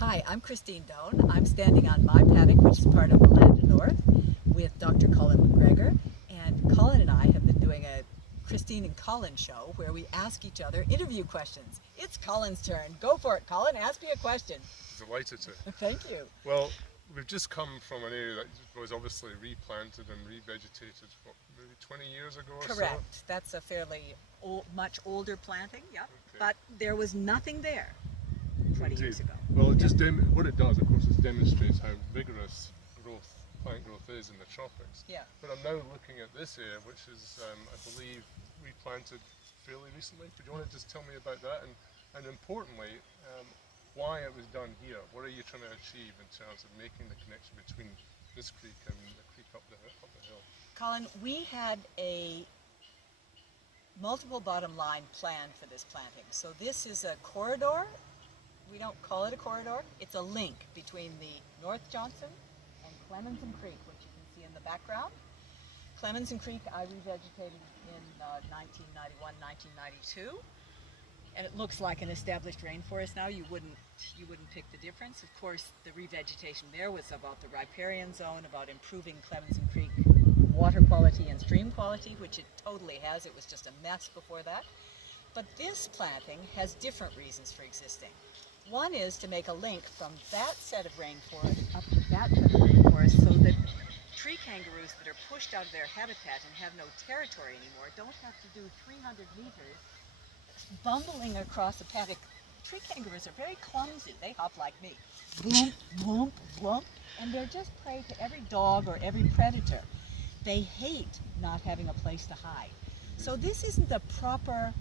Hi, I'm Christine Doan. I'm standing on my paddock, which is part of the Land of North, with Dr. Colin McGregor. And Colin and I have been doing a Christine and Colin show where we ask each other interview questions. It's Colin's turn. Go for it, Colin. Ask me a question. Delighted to. Thank you. Well, we've just come from an area that was obviously replanted and revegetated, what, maybe 20 years ago or so? Correct. That's a fairly much older planting, yep. Okay. But there was nothing there 20 years ago. Well, it just what it does, of course, is demonstrates how vigorous plant growth is in the tropics. Yeah. But I'm now looking at this area, which is, I believe, replanted fairly recently. Would you want to just tell me about that, and importantly, why it was done here? What are you trying to achieve in terms of making the connection between this creek and the creek up the hill? Colin, we had a multiple bottom line plan for this planting. So this is a corridor. We don't call it a corridor. It's a link between the North Johnson and Clemens and Creek, which you can see in the background. Clemens and Creek I revegetated in 1991, 1992. And it looks like an established rainforest now. You wouldn't pick the difference. Of course, the revegetation there was about the riparian zone, about improving Clemens and Creek water quality and stream quality, which it totally has. It was just a mess before that. But this planting has different reasons for existing. One is to make a link from that set of rainforest up to that set of rainforest so that tree kangaroos that are pushed out of their habitat and have no territory anymore don't have to do 300 meters bumbling across a paddock. Tree kangaroos are very clumsy. They hop like me. Boom, boom, boom. And they're just prey to every dog or every predator. They hate not having a place to hide. So this isn't the proper,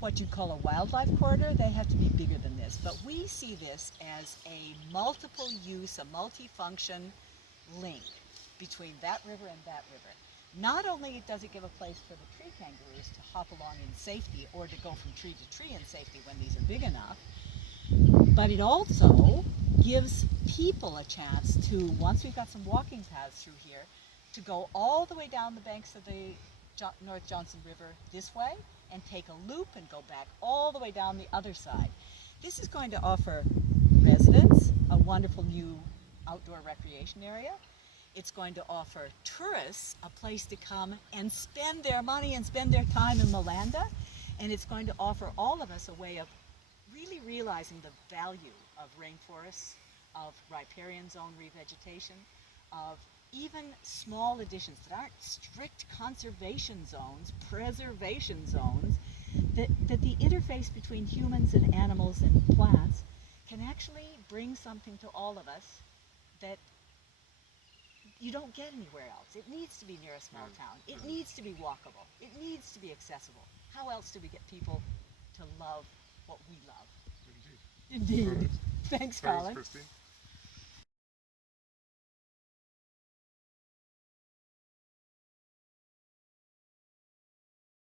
what you'd call a wildlife corridor. They have to be bigger than this. But we see this as a multiple use, a multi-function link between that river and that river. Not only does it give a place for the tree kangaroos to hop along in safety or to go from tree to tree in safety when these are big enough, but it also gives people a chance to, once we've got some walking paths through here, to go all the way down the banks of the North Johnson River this way and take a loop and go back all the way down the other side. This is going to offer residents a wonderful new outdoor recreation area. It's going to offer tourists a place to come and spend their money and spend their time in Malanda. And it's going to offer all of us a way of really realizing the value of rainforests, of riparian zone revegetation, of even small additions that aren't strict conservation zones, preservation zones, that the interface between humans and animals and plants can actually bring something to all of us that you don't get anywhere else. It needs to be near a small town. It needs to be walkable. It needs to be accessible. How else do we get people to love what we love? Indeed. Indeed. Thanks, Colin. Christine.